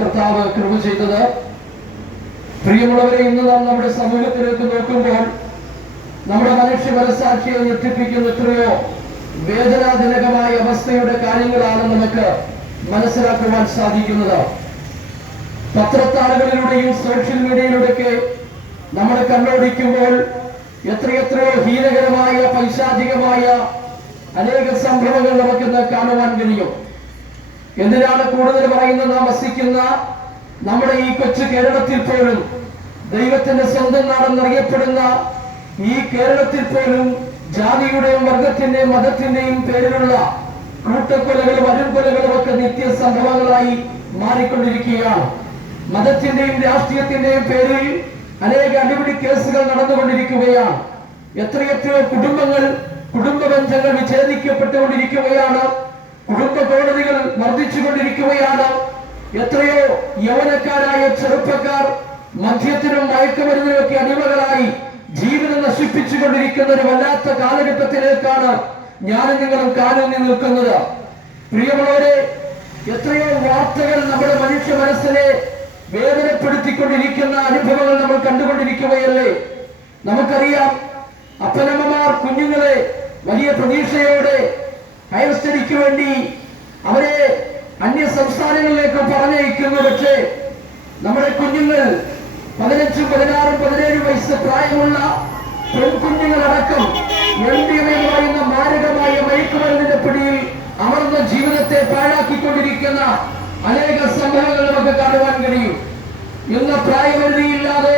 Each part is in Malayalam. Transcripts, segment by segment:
കർത്താവ് കൃപ ചെയ്തത്. പ്രിയമുള്ളവരെ, ഇന്ന് നാം നമ്മുടെ സമൂഹത്തിലേക്ക് നോക്കുമ്പോൾ നമ്മുടെ മനുഷ്യ മനസാക്ഷിയെ ഞെട്ടിപ്പിക്കുന്ന എത്രയോ വേദനാജനകമായ അവസ്ഥയുടെ കാര്യങ്ങളാണ് നമുക്ക് മനസ്സിലാക്കുവാൻ സാധിക്കുന്നത്. പത്രത്താളുകളിലൂടെയും സോഷ്യൽ മീഡിയയിലൂടെയൊക്കെ നമ്മൾ കണ്ണോടിക്കുമ്പോൾ എത്രയെത്രയോ ഹീനകരമായ പൈശാചികമായ അനേക സംഭവങ്ങൾ നമുക്കിന്ന് കാണുവാൻ കഴിയും. എന്തിനാണ് കൂടുതൽ പറയുന്നത്? നാം വസിക്കുന്ന നമ്മുടെ ഈ കൊച്ചു കേരളത്തിൽ പോലും, ദൈവത്തിന്റെ സ്വന്തം നാടെന്നറിയപ്പെടുന്ന ഈ കേരളത്തിൽ പോലും ജാതിയുടെയും വർഗത്തിന്റെയും മതത്തിന്റെയും പേരിലുള്ള കൂട്ടക്കൊലകളും അരുംകൊലകളും ഒക്കെ നിത്യ സംഭവങ്ങളായി മാറിക്കൊണ്ടിരിക്കുകയാണ്. മതത്തിന്റെയും രാഷ്ട്രീയത്തിന്റെയും പേരിൽ അനേക അടിപിടി കേസുകൾ നടന്നുകൊണ്ടിരിക്കുകയാണ്. എത്രയെത്രയോ കുടുംബങ്ങൾ, കുടുംബ ബന്ധങ്ങൾ വിച്ഛേദിക്കപ്പെട്ടുകൊണ്ടിരിക്കുകയാണ്. കുടുംബ കോടതികൾ വർദ്ധിച്ചുകൊണ്ടിരിക്കുകയാണ്. എത്രയോ യൗവനക്കാരായ ചെറുപ്പക്കാർ മദ്യത്തിനും മയക്കുമരുന്നിനുമൊക്കെ അടിമകളായി ജീവിതം നശിപ്പിച്ചുകൊണ്ടിരിക്കുന്ന ഒരു വല്ലാത്ത കാലഘട്ടത്തിലേക്കാണ് ഞാനും നിങ്ങളും കാലൂന്നി നിൽക്കുന്നത്. പ്രിയമുള്ളവരെ, എത്രയോ വാർത്തകൾ നമ്മുടെ മനുഷ്യ മനസ്സിനെ വേദനപ്പെടുത്തിക്കൊണ്ടിരിക്കുന്ന അനുഭവങ്ങൾ നമ്മൾ കണ്ടുകൊണ്ടിരിക്കുകയല്ലേ. നമുക്കറിയാം, അപ്പനമ്മമാർ കുഞ്ഞുങ്ങളെ വലിയ പ്രതീക്ഷയോടെ ഹയർ സ്റ്റഡിക്ക് വേണ്ടി അവരെ അന്യ സംസ്ഥാനങ്ങളിലേക്ക് പറഞ്ഞയക്കുന്നു. പക്ഷേ നമ്മുടെ കുഞ്ഞുങ്ങൾ 15, 16, 17 വയസ്സ് പ്രായമുള്ള പെൺകുഞ്ഞുങ്ങളടക്കം MDMA എന്ന് പറയുന്ന മാരകമായ മയക്കുമരുന്നിന്റെ പിടിയിൽ അമർന്ന ജീവിതത്തെ പാഴാക്കിക്കൊണ്ടിരിക്കുന്ന അനേക സംഭവങ്ങൾ നമുക്ക് കാണുവാൻ കഴിയും. ഇന്ന് പ്രായപരിധിയില്ലാതെ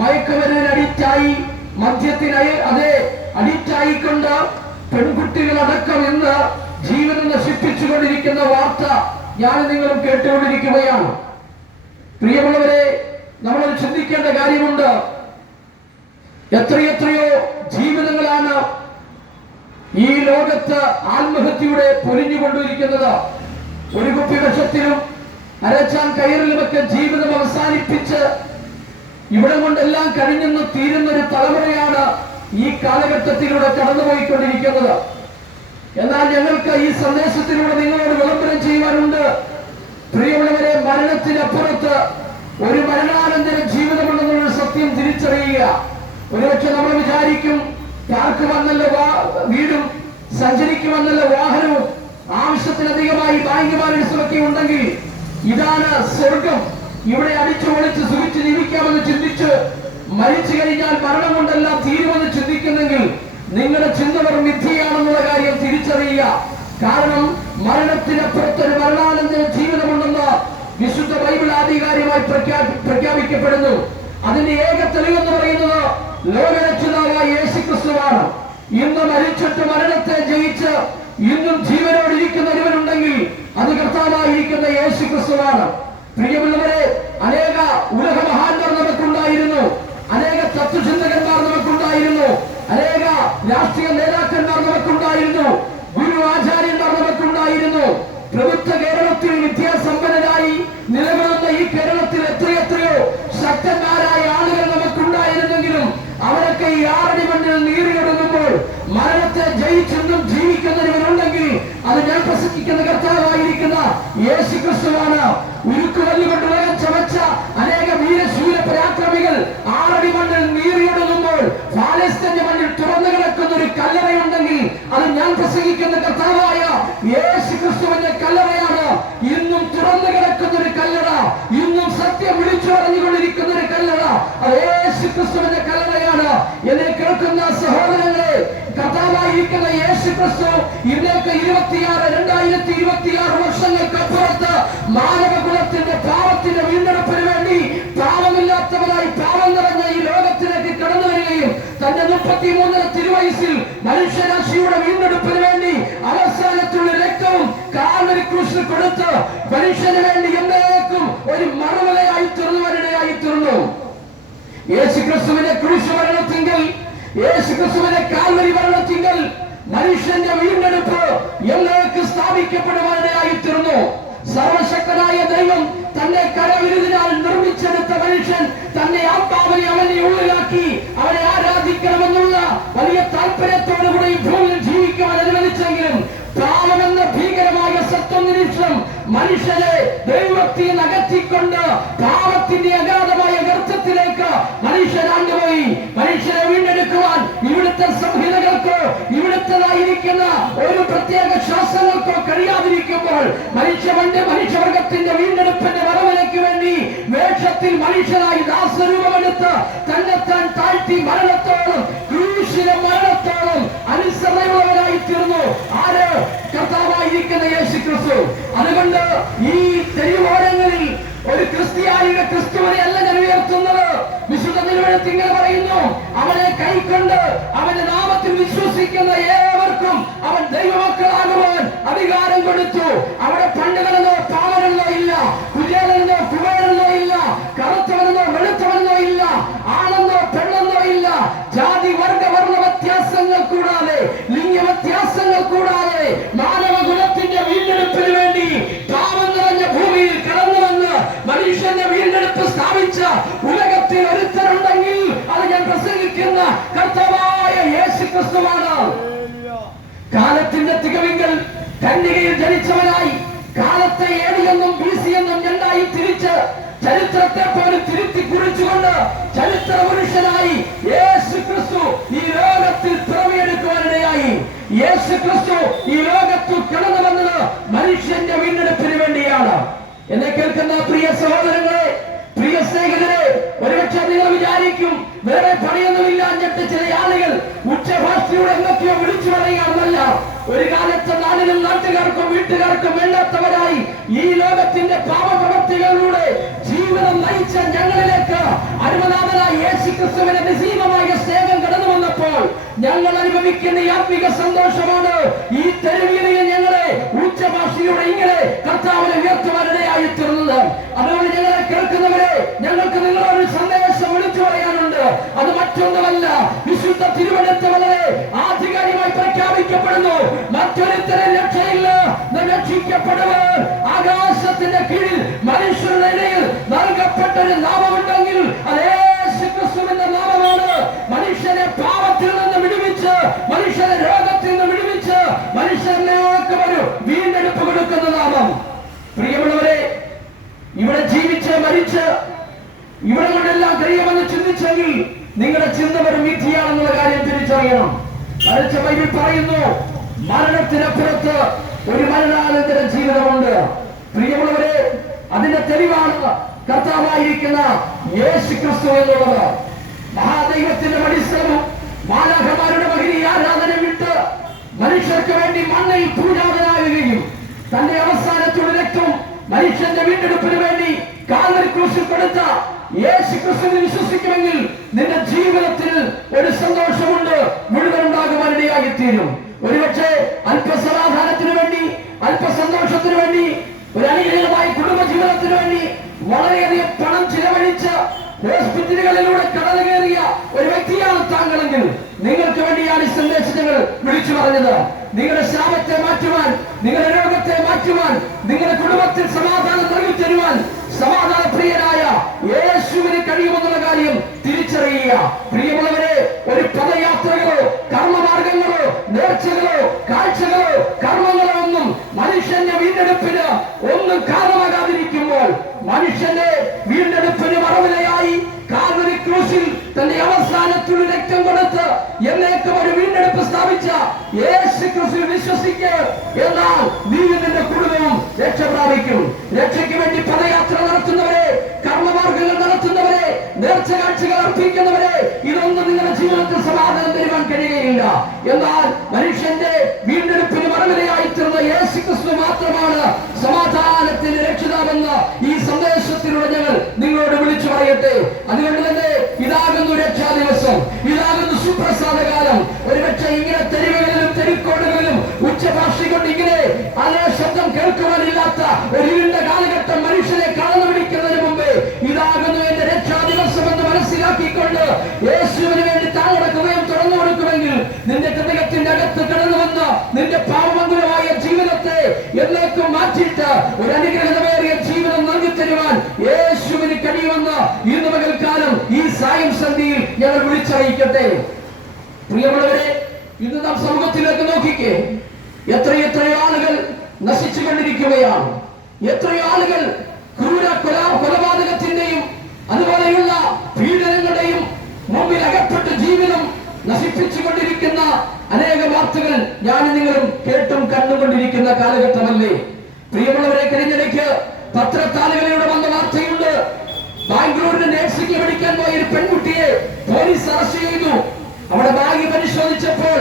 മയക്കുമരുന്നിന് അഡിക്റ്റായി, മദ്യത്തിന് അതേ അഡിക്റ്റായിക്കൊണ്ട് പെൺകുട്ടികളടക്കം ഇന്ന് ജീവിതം നശിപ്പിച്ചുകൊണ്ടിരിക്കുന്ന വാർത്ത ഞാൻ നിങ്ങളും കേട്ടുകൊണ്ടിരിക്കുകയാണ്. പ്രിയമുള്ളവരെ, നമ്മളത് ചിന്തിക്കേണ്ട കാര്യമുണ്ട്. എത്രയെത്രയോ ജീവിതങ്ങളാണ് ഈ ലോകത്ത് ആത്മഹത്യയുടെ പൊലിഞ്ഞുകൊണ്ടിരിക്കുന്നത്. ഒരു കുപ്പി വിഷത്തിലും അരച്ചാൻ കയറിലുമൊക്കെ ജീവിതം അവസാനിപ്പിച്ച് ഇവിടെ കൊണ്ടെല്ലാം കഴിഞ്ഞെന്ന് തീരുന്ന ഒരു തലമുറയാണ് ഈ കാലഘട്ടത്തിലൂടെ കടന്നുപോയിക്കൊണ്ടിരിക്കുന്നത്. എന്നാൽ ഞങ്ങൾക്ക് ഈ സന്ദേശത്തിലൂടെ നിങ്ങളോട് വിളംബരം ചെയ്യുവാനുണ്ട്. പ്രിയമുള്ളവരെ, മരണത്തിനപ്പുറത്ത് ഒരു മരണാനന്തര ജീവിതമുണ്ടെന്നുള്ള സത്യം തിരിച്ചറിയുക. ഒരുപക്ഷെ നമ്മൾ വിചാരിക്കും, പാർക്കുമെന്നല്ല വീടും സഞ്ചരിക്കുമെന്നല്ല വാഹനവും ആവശ്യത്തിലധികമായി ബാങ്ക് ബാലൻസുമൊക്കെ ഉണ്ടെങ്കിൽ ഇതാണ് സ്വർഗം, ഇവിടെ അടിച്ചു പൊളിച്ച് സുഖിച്ച് ജീവിക്കാമെന്ന് ചിന്തിച്ച് മരിച്ചു കഴിഞ്ഞാൽ മരണം കൊണ്ടെല്ലാം തീരുമെന്ന് ചിന്തിക്കുന്നെങ്കിൽ നിങ്ങളുടെ ചിന്ത വെറും മിഥ്യയാണെന്നുള്ള കാര്യം തിരിച്ചറിയുക. കാരണം മരണത്തിനപ്പുറത്തൊരു മരണാനന്തര ജീവിതമുണ്ടെന്ന് വിശുദ്ധ ബൈബിൾ ആധികാരികമായി പ്രഖ്യാപിക്കപ്പെടുന്നു. അതിന്റെ ഏക തെളിവെന്ന് പറയുന്നത് ലോകരക്ഷിതാവായ യേശുക്രിസ്തുവാണ്. ഇന്ന് മരിച്ചിട്ട് മരണത്തെ ജയിച്ച് ഇന്നും ജീവനോടിരിക്കുന്ന ഒരുവനുണ്ടെങ്കിൽ അത് കർത്താവായിരിക്കുന്ന യേശുക്രിസ്തുവാണ്. പ്രിയമുള്ളവരെ, അനേക ഉലക മഹാന്മാർ നമുക്കുണ്ടായിരുന്നു, അനേക തത്വചിന്തകന്മാർ നമുക്കുണ്ടായിരുന്നു, അനേക രാഷ്ട്രീയ നേതാക്കന്മാർ നമുക്കുണ്ടായിരുന്നു, ഗുരു ആചാര്യന്മാർ നമുക്കുണ്ടായിരുന്നു. പ്രബുദ്ധ കേരളത്തിൽ വിദ്യാസമ്പന്നരായി നിലകൊള്ളുന്ന ഈ കേരളത്തിൽ എത്രയെത്രയോ ശക്തന്മാരായ ആളുകൾ നമുക്കുണ്ടായിരുന്നെങ്കിലും അവരൊക്കെ ഈ ആറടി മണ്ണിൽ നീറിയൊടുങ്ങുമ്പോൾ മരണത്തെ ജയിച്ചെന്നും ജീവിക്കുന്നവരുണ്ടെങ്കിൽ അത് ഞാൻ പ്രസംഗിക്കുന്ന കർത്താവായിരിക്കുന്ന യേശുക്രിസ്തുവാണ്. ഉരുക്കുവല്ലുകൊണ്ട് ഉലകം ചമച്ച അനേക വീരശൂര പരാക്രമികൾ ആറടി മണ്ണിൽ നീറിയൊടുങ്ങുമ്പോൾ ഫലസ്തീന്റെ മണ്ണിൽ തുറന്നു കിടക്കുന്ന ഒരു കല്ലറയുണ്ടെങ്കിൽ അത് ഞാൻ പ്രസംഗിക്കുന്ന കർത്താവായ യേശുക്രിസ്തുവിന്റെ കല്ലറയാണ്. ഇന്നും തുറന്നു കിടക്കുന്ന ഒരു കല്ലറ, ഇന്നും സത്യം വിളിച്ചു പറഞ്ഞുകൊണ്ടിരിക്കുന്ന ഒരു കല്ലറ, അത് യേശുക്രിസ്തുവിന്റെ കല്ലറയാണ്. എന്നെ കേൾക്കുന്ന സഹോദരങ്ങളെ, കർത്താവായിരിക്കുന്ന യേശുക്രിസ്തു ഇന്നേക്ക് 2026 വർഷങ്ങൾക്കപ്പുറത്ത് മാനവകുലത്തിന്റെ പാവത്തിന്റെ വീണ്ടെടുപ്പിന് വേണ്ടി പാവമില്ലാത്തവരായി പാവം നിറഞ്ഞ ഈ ലോകത്തിലേക്ക് കടന്നു വരികയും തന്റെ 33 തിരുവയസ്സിൽ മനുഷ്യരാശിയുടെ വീണ്ടെടുപ്പിന് വേണ്ടി അവസാനത്തുള്ള രക്തവും കാൽവരി ക്രൂശിൽ കൊടുത്ത് മനുഷ്യന് വേണ്ടി എന്നേക്കും ഒരു മറുമലയായി തീർന്നുവരിടയായി തീർന്നു. യേശുക്രിസ്തുവിന്റെ ക്രൂശ് മരണത്തിങ്കൽ, യേശുക്രിസ്തുവിന്റെ കാൽവരി മരണത്തിങ്കൽ മനുഷ്യന്റെ വീണ്ടെടുപ്പ് എന്നേക്ക് സ്ഥാപിക്കപ്പെടുവാനിടയായി തീർന്നു. സർവശക്തനായ ദൈവം തന്റെ കരവിരുതിനാൽ നിർമ്മിച്ചെടുത്ത മനുഷ്യൻ തന്റെ ആത്മാവിനെ അവന്റെ ഉള്ളിലാക്കി അവനെ ആരാധിക്കണമെന്നുള്ള വലിയ താല്പര്യത്തോടുകൂടി ഭൂമിയിൽ ജീവിക്കുവാൻ അനുവദിച്ചെങ്കിലും പാപമെന്ന ഭീകരമായ സത്വനിരീക്ഷണം മനുഷ്യനെ ദൈവത്തിൽ അകറ്റിക്കൊണ്ട് പാപത്തിന്റെ അഗാധമായ ഗർത്തത്തിലേക്ക് മനുഷ്യരാണ്ടുപോയി. മനുഷ്യനെ വീണ്ടെടുക്കുവാൻ ഇവിടുത്തെ സംഹിതകൾക്കോ ഇവിടുത്തേതായിരിക്കുന്ന ഒരു പ്രത്യേക ശാസ്ത്രങ്ങൾക്കോ കഴിയാതിരിക്കുമ്പോൾ മനുഷ്യവർഗത്തിന്റെ വീണ്ടെടുപ്പിന്റെ വരവിലേക്ക് വേണ്ടി വേഷത്തിൽ മനുഷ്യനായി ദാസരൂപമെടുത്ത് തന്നെത്താൻ താഴ്ത്തി മരണത്തോളം ക്രൂശിലെ മരണത്തോളം അനുസരണയുള്ളവരായി തീർന്നു. ആര്? കർത്താവായിരിക്കുന്ന യേശുക്രിസ്തു. അതുകൊണ്ട് ഈ തെരുവോരങ്ങളിൽ ഒരു ക്രിസ്ത്യാനിയുടെ ക്രിസ്തുവിനെ അല്ല ഞാൻ ഉയർത്തുന്നത്. വിശുദ്ധ തിരുവെഴുത്ത് ഇങ്ങനെ പറയുന്നു, അവനെ കൈക്കൊണ്ട് അവന്റെ നാമത്തിൽ വിശ്വസിക്കുന്ന ഏവർക്കും അവൻ ദൈവമക്കളാകുവാൻ അധികാരം കൊടുത്തു. അവിടെ പണ്ടുകളെന്നോ പാവനെന്നോ ഇല്ല, കുചേലനെന്നോ കുബേരനെന്നോ ഇല്ല, കറുത്തവനെന്നോ വെളുത്തവനെന്നോ ഇല്ല, ആണെന്നോ പെണ്ണെന്നോ ഇല്ല. ജാതി വർഗ വർണ്ണ വ്യത്യാസങ്ങൾ കൂടാതെ, ലിംഗ വ്യത്യാസങ്ങൾ കൂടാതെ മാനവകുലത്തിന്റെ വീണ്ടെടുപ്പിന് വേണ്ടി പാപം നിറഞ്ഞ ഭൂമിയിൽ കടന്നു വന്ന് മനുഷ്യന്റെ വീണ്ടെടുപ്പ് സ്ഥാപിച്ച ഉലകത്തിൽ ഒരുത്തരുണ്ടെങ്കിൽ അത് ഞാൻ പ്രസംഗിക്കുന്ന കർത്താവായ യേശുക്രിസ്തുവാണ്. കാലത്തിന്റെ തികവിങ്കൽ കന്യകയിൽ ജനിച്ചവനായി കാലത്തെ AD എന്നും BC എന്നും രണ്ടായി തിരിച്ച് ചരിത്രത്തെ പോലും തിരുത്തി കുറിച്ചുകൊണ്ട് ചരിത്ര പുരുഷനായി യേശുക്രിസ്തു ഈ ലോകത്തിൽ പിറവിയെടുക്കുവാനിടയായി. യേശുക്രിസ്തു ഈ ലോകത്തിൽ കടന്നു വന്നത് മനുഷ്യന്റെ വീണ്ടെടുപ്പിന് വേണ്ടിയാണ്. എന്നെ കേൾക്കുന്ന പ്രിയ സഹോദരങ്ങളെ, പ്രിയ സ്നേഹിതരെ, ഒരുപക്ഷെ നിങ്ങൾ വിചാരിക്കും വേറെ പണിയൊന്നുമില്ല എന്നിട്ട് ചില ആളുകൾ ഉച്ചഭാഷയുടെ എന്തൊക്കെയോ വിളിച്ചു പറയുകയാണെന്നല്ല. ഒരു കാലത്തെ നാടിനും നാട്ടുകാർക്കും വീട്ടുകാർക്കും വേണ്ടാത്തവരായി ഈ ലോകത്തിന്റെ പാപപ്രവൃത്തികളിലൂടെ ജീവിതം നയിച്ച ഞങ്ങളിലേക്ക് അരുമനാഥനായ യേശുക്രിസ്തുവിന്റെ നിസ്സീമമായ സ്നേഹം കടന്നു വന്നപ്പോൾ ഞങ്ങൾ അനുഭവിക്കുന്ന ഈ ആത്മിക സന്തോഷമാണ്. ഈ തെരുവീതിയിൽ ഞങ്ങളെ ഉച്ചഭാഷയുടെ ഇങ്ങനെ കർത്താവിനെ ഉയർത്തുവാനിടയായി തീർന്നത്. അതുകൊണ്ട് ഞങ്ങളെ കേൾക്കുന്നവരെ, ഞങ്ങൾക്ക് നിങ്ങളൊരു സന്ദേശം വിളിച്ചു പറയാനുണ്ട്. അത് മറ്റൊന്നുമല്ല, വിശുദ്ധ തിരുവെഴുത്ത് വളരെ ആധികാരികമായി പ്രഖ്യാപിക്കപ്പെടുന്നു. മറ്റൊരുത്തരും രക്ഷയില്ല, രക്ഷിക്കപ്പെടുവർ ആകാശത്തിന്റെ കീഴിൽ മനുഷ്യരുടെ ഇടയിൽ നൽകപ്പെട്ടൊരു നാമമുണ്ടെങ്കിൽ അത് യേശുക്രിസ്തുവിന്റെ നാമമാണ്. മനുഷ്യനെ പാപത്തിൽ നിന്ന് വിടുവിച്ച്, മനുഷ്യനെ രോഗത്തിൽ നിന്ന് വിടുവിച്ച്, മനുഷ്യരിലേക്ക് ഒരു വീണ്ടെടുപ്പ് കൊടുക്കുന്ന നാമം. പ്രിയമുള്ളവരെ, ഇവിടെ ജീവിച്ച് മരിച്ച് ഇവിടെ കൊണ്ടെല്ലാം കഴിയുമെന്ന് ചിന്തിച്ചെങ്കിൽ നിങ്ങളുടെ ചിന്ത ഒരു മിഥ്യയാണെന്നുള്ള കാര്യം തിരിച്ചറിയണം. മരിച്ച ബൈബിൾ പറയുന്നു, മരണത്തിനപ്പുറത്ത് ഒരു മരണാനന്തര ജീവിതമുണ്ട്. പ്രിയമുള്ളവരെ, അതിന്റെ തെളിവാണ് കർത്താവായിരിക്കുന്ന യേശുക്രിസ്തു എന്നുള്ളത്. മഹാദൈവത്തിന്റെ പരിശ്രമം മാലാഖമാരുടെ മഹിമ ആരാധന വിട്ട് മനുഷ്യർക്ക് വേണ്ടി മണ്ണിൽ പൂജാതനാകുകയും തന്റെ അവസാനത്തോട് രക്തം മനുഷ്യന്റെ വീണ്ടെടുപ്പിന് വേണ്ടി കാൽവരി ക്രൂശിൽ കൊടുത്ത യേശുക്രിസ്തുവിൽ വിശ്വസിക്കുമെങ്കിൽ നിന്റെ ജീവിതത്തിൽ ഒരു സന്തോഷമുണ്ട്, മുഴുവൻ ഉണ്ടാകുവാനിടയായി തീരും. ഒരുപക്ഷെ അല്പസമാധാനത്തിന് വേണ്ടി, അല്പസന്തോഷത്തിന് വേണ്ടി, ഒരു അനുഗ്രഹമായ കുടുംബ ജീവിതത്തിന് വേണ്ടി വളരെയധികം പണം ചിലവഴിച്ച് ഹോസ്പിറ്റലുകളിലൂടെ കടന്നു കയറിയ ഒരു വ്യക്തിയാണ് താങ്കളെങ്കിൽ നിങ്ങൾക്ക് വേണ്ടിയാണ് ഈ സന്ദേശം ഞങ്ങൾ വിളിച്ചു പറഞ്ഞത്. നിങ്ങളുടെ ശാപത്തെ മാറ്റുവാൻ, നിങ്ങളുടെ രോഗത്തെ മാറ്റുവാൻ, നിങ്ങളുടെ കുടുംബത്തിൽ സമാധാനം നൽകി തരുവാൻ സമാധാന പ്രിയനായ യേശുവിന് കഴിയുമെന്നുള്ള കാര്യം തിരിച്ചറിയുക. പ്രിയമുള്ളവരെ, ഒരു പദയാത്രകളോ കർമ്മമാർഗങ്ങളോ നേർച്ചകളോ കാഴ്ചകളോ കർമ്മങ്ങളോ ഒന്നും മനുഷ്യന്റെ വീണ്ടെടുപ്പിന് ഒന്നും കാരണമാകാതിരിക്കുമ്പോൾ മനുഷ്യന്റെ വീണ്ടെടുപ്പിന് മറവിലയായി കാൽവരി ക്രൂശിൽ തന്റെ അവസാനത്തിൽ രക്തം കൊടുത്ത് എന്നേക്കും ഒരു വീണ്ടെടുപ്പ് സ്ഥാപിച്ച യേശുക്രിസ്തുവിൽ വിശ്വസിക്കുക. എന്നാൽ നീ നിന്റെ കുടുംബവും രക്ഷ പ്രാപിക്കും. രക്ഷയ്ക്ക് വേണ്ടി പദയാത്ര നടത്തുന്നവരെ, കർമ്മമാർഗങ്ങൾ നടത്തുന്നവരെ, നേർച്ച കാഴ്ചകൾ അർപ്പിക്കുന്നവരെ, ഇതൊന്നും നിങ്ങളുടെ ജീവിതത്തിൽ സമാധാനം തരുവാൻ കഴിയുകയില്ല. എന്നാൽ മനുഷ്യന്റെ വീണ്ടെടുപ്പിന് മറവിലയായി തീർന്ന യേശുക്രിസ്തു മാത്രമാണ് സമാധാനത്തിന്റെ രക്ഷിതാവെന്ന് ഈ സന്ദേശത്തിലൂടെ ഞങ്ങൾ നിങ്ങളോട് വിളിച്ചു പറയട്ടെ. അതുകൊണ്ട് തന്നെ ഇതാകുന്നു രക്ഷാ ദിവസം, ഇതാകുന്നു സുപ്രസാദകാലം. ഒരുപക്ഷെ ഇങ്ങനെ തെരുവുകളിലും തെരുക്കോടുകളിലും ഉച്ചഭാഷ കൊണ്ട് ഇങ്ങനെ അതേ ശബ്ദം കേൾക്കുവാനില്ലാത്ത ഒരു ഇരുണ്ട കാലഘട്ടം മനുഷ്യനെ കടന്നു പിടിക്കുന്നതിന് മുമ്പേ ഇതാകുന്നു എന്റെ രക്ഷാ ദിവസം എന്ന് മനസ്സിലാക്കിക്കൊണ്ട് യേശുവിന് വേണ്ടി താങ്കളുടെ ഹൃദയം തുറന്നു കൊടുക്കുമെങ്കിൽ നിന്റെ ഹൃദയത്തിന്റെ അകത്ത് കടന്നു വന്ന നിന്റെ പാപമംഗലമായ ജീവിതത്തെ എന്നേക്കും മാറ്റിയിട്ട് ഒരു അനുഗ്രഹമേറിയ ജീവിതം നൽകി തരുവാൻ യേശുവിന് കഴിയുമെന്ന് ഇന്ന് പകൽക്കാലം ഈ സായം സന്ധിയിൽ ഞങ്ങൾ വിളിച്ചറിയിക്കട്ടെ. പ്രിയമുള്ളവരെ, ഇന്ന് നാം സമൂഹത്തിലേക്ക് നോക്കിക്കേ, എത്രയെത്രയോ ആളുകൾ നശിച്ചുകൊണ്ടിരിക്കുകയാണ്. എത്രയോ ആളുകൾ കൊലപാതകത്തിന്റെയും അതുപോലെയുള്ള പീഡനങ്ങളുടെയും മുമ്പിൽ അകപ്പെട്ട് ജീവിതം നശിപ്പിച്ചുകൊണ്ടിരിക്കുന്ന അനേക വാർത്തകൾ ഞാൻ നിങ്ങളും കേട്ടും കണ്ടുകൊണ്ടിരിക്കുന്ന കാലഘട്ടമല്ലേ പ്രിയമുള്ളവരെ? കഴിഞ്ഞിടയ്ക്ക് പത്രത്താളുകളിലൂടെ വന്ന വാർത്തയുണ്ട്. ബാംഗ്ലൂരിന് നഴ്സിംഗ് പഠിക്കാൻ പോയ ഒരു പെൺകുട്ടിയെ പോലീസ് അറസ്റ്റ് ചെയ്തു. അവിടെ ബാഗ് പരിശോധിച്ചപ്പോൾ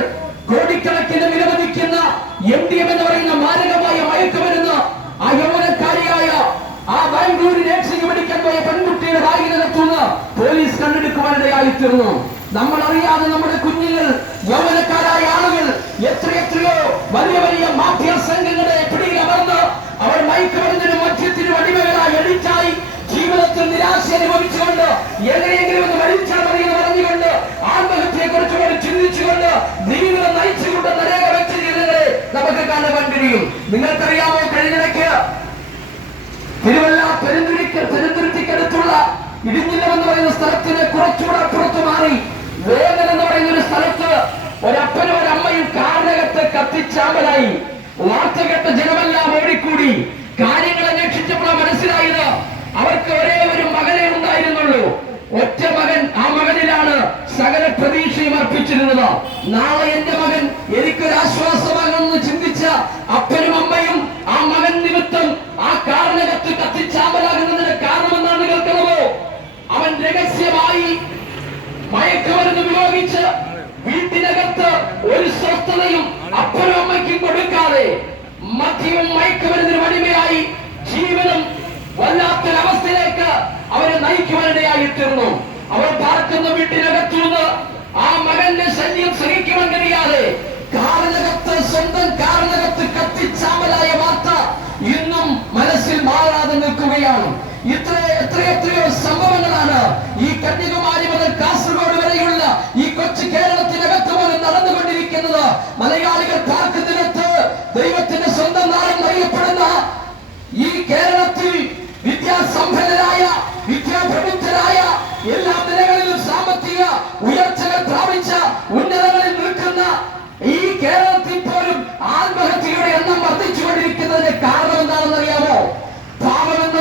കോടിക്കണക്കിന് വിലമതിക്കുന്ന MDM എന്ന് പറയുന്ന മാരകമായ മയക്കുമരുന്ന് ആ യൗവനക്കാരിയായ ആ ബാംഗ്ലൂർ നഴ്സിംഗ് പഠിക്കാൻ പോയ പെൺകുട്ടിയുടെ ബാഗിനകത്തുനിന്ന് പോലീസ് കണ്ടെടുക്കുവാനിടയായി തീർന്നു. നമ്മൾ അറിയാതെ നമ്മുടെ കുഞ്ഞുങ്ങൾ, യൗവനക്കാരായ ആളുകൾ എത്രയെത്രയോ വലിയ വലിയ മാഫിയ സംഘങ്ങളെ പിടിയിലമർന്ന് അവർ മയക്കുമരുന്നിനും മദ്യത്തിനും അടിമകളായി എഡിറ്റായി ജീവിതത്തിൽ നിരാശ അനുഭവിച്ചുകൊണ്ട് എങ്ങനെയെങ്കിലും ഒന്ന് മരിച്ചാൽ മതി എന്ന് പറഞ്ഞുകൊണ്ട് ആത്മഹത്യയെ കുറിച്ചുകൊണ്ട് ചിന്തിച്ചുകൊണ്ട് ജീവിതം നയിച്ചുകൊണ്ട് അനേക വ്യക്തി ജീവിതങ്ങളെ നമുക്ക് കാണുവാൻ കഴിയും. നിങ്ങൾക്കറിയാമോ, കഴിഞ്ഞിടയ്ക്ക് തിരുവല്ല പെരുന്തുരുത്തിക്കടുത്തുള്ള ഇടിഞ്ഞില്ലം എന്ന് പറയുന്ന സ്ഥലത്തിന് കുറച്ചുകൂടെ പുറത്തു മാറി വേദന എന്ന് പറയുന്ന ഒരു സ്ഥലത്ത് ഒരപ്പനും ഒരമ്മയും കാറിനകത്ത് കത്തിച്ചാമ്പലായി. വാർത്ത കേട്ട ജനമെല്ലാം ഓടിക്കൂടി. കാര്യങ്ങൾ അന്വേഷിച്ചപ്പോൾ മനസ്സിലായത് അവർക്ക് ഒരേ ഒരു മകനെ ഉണ്ടായിരുന്നുള്ളൂ. ഒറ്റ മകൻ. ആ മകനിലാണ് സകല പ്രതീക്ഷയും അർപ്പിച്ചിരുന്നത്. നാളെ എന്റെ മകൻ എനിക്കൊരാശ്വാസമാകുമെന്ന് ചിന്തിച്ച അപ്പനും അമ്മയും ആ മകൻ നിമിത്തം ആ കാറിനകത്ത് കത്തിച്ചാമ്പലാകുന്നതിന് കാരണമെന്നാണ് കേൾക്കണമോ? അവൻ രഹസ്യമായി മയക്കുമരുന്ന് ഉപയോഗിച്ച് വീട്ടിനകത്ത് ഒരു സ്വസ്ഥതയും അപ്പനും അമ്മയ്ക്കും കൊടുക്കാതെ മദ്യവും മയക്കുമരുന്നിനും അടിമയായി ജീവിതം വല്ലാത്തൊരവസ്ഥയിലേക്ക് അവരെ നയിക്കുവാനിടയായി തീർന്നു. അവർ പാർക്കുന്ന വീട്ടിനകത്തുനിന്ന് ആ മകന്റെ ശല്യം സഹിക്കുവാൻ കഴിയാതെ കാറിനകത്ത്, സ്വന്തം കാറിനകത്ത് കത്തിച്ചാമ്പലായ വാർത്ത ഇന്നും മനസ്സിൽ മാറാതെ നിൽക്കുകയാണ്. എത്രയെത്രയോ സംഭവങ്ങളാണ് ഈ കന്യാകുമാരി മുതൽ കാസർഗോഡ് വരെയുള്ള ഈ കൊച്ചു കേരളത്തിനകത്ത് പോലും നടന്നുകൊണ്ടിരിക്കുന്നത്. മലയാളികൾ പാർക്കുന്നിടത്ത് ദൈവത്തിന്റെ സ്വന്തം നാളം അറിയപ്പെടുന്ന ഈ കേരളത്തിൽ വിദ്യാസമ്പന്നരായ, വിദ്യാപ്രബുദ്ധരായ, എല്ലാ നിലകളിലും സാമ്പത്തിക ഉയർച്ചകൾ പ്രാപിച്ച ഉന്നതങ്ങളിൽ നിൽക്കുന്ന ഈ കേരളത്തിൽ പോലും ആത്മഹത്യയുടെ എണ്ണം വർദ്ധിച്ചുകൊണ്ടിരിക്കുന്നതിന് കാരണം എന്താണെന്ന് അറിയാമോ? പാപമെന്ന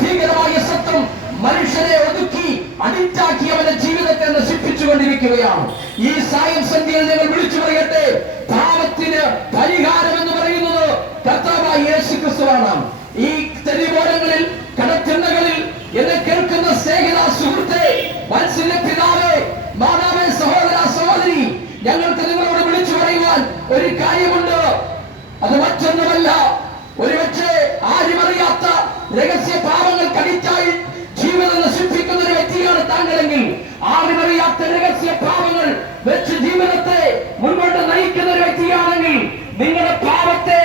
ഭീകരമായ സത്യം മനുഷ്യനെ ഒതുക്കി അടിറ്റാക്കി അവന്റെ ജീവിതത്തെ നശിപ്പിച്ചുകൊണ്ടിരിക്കുകയാണ്. ഈ സായം സന്ധ്യയിൽ ഞങ്ങൾ വിളിച്ചു പറയട്ടെ, പാപത്തിന് പരിഹാരം എന്ന് പറയുന്നത് കർത്താവായ യേശു ക്രിസ്തുവാണ്. ഈ തെരുവോരങ്ങളിൽ, കടത്തിണ്ണകളിൽ എന്നെ കേൾക്കുന്ന സ്നേഹിത സുഹൃത്തെ, മനസ്സിന്റെ പിതാവേ, മാതാവേ, സഹോദര സഹോദരി, ഞങ്ങൾക്ക് നിങ്ങളോട് വിളിച്ചു പറയുവാൻ ഒരു കാര്യമുണ്ട്. അത് മറ്റൊന്നുമല്ല, ഒരുപക്ഷെ ആരുമറിയാത്ത രഹസ്യ പാപങ്ങൾ കടിച്ചായി ജീവിതം നശിപ്പിക്കുന്ന ഒരു വ്യക്തിയാണ് താങ്കളെങ്കിൽ, ആരുമറിയാത്ത രഹസ്യ പാപങ്ങൾ വെച്ച് ജീവിതത്തെ മുൻപോട്ട് നയിക്കുന്ന ഒരു വ്യക്തിയാണെങ്കിൽ, നിങ്ങളുടെ പാപത്തെ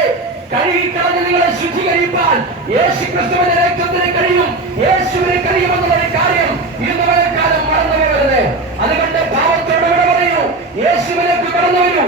കഴുകിക്കളഞ്ഞ് നിങ്ങളെ ശുദ്ധീകരിപ്പാൻ യേശു ക്രിസ്തുവിന്റെ രക്തത്തിന് കഴിയും, യേശുവിന് കഴിയുമെന്നുള്ള കാര്യം ഇന്ന് കാലം മറന്നു പോകരുത്. അതുകൊണ്ട് പാപത്തോട് വിട പറയൂ, യേശുവിലേക്ക് കടന്നു വരൂ.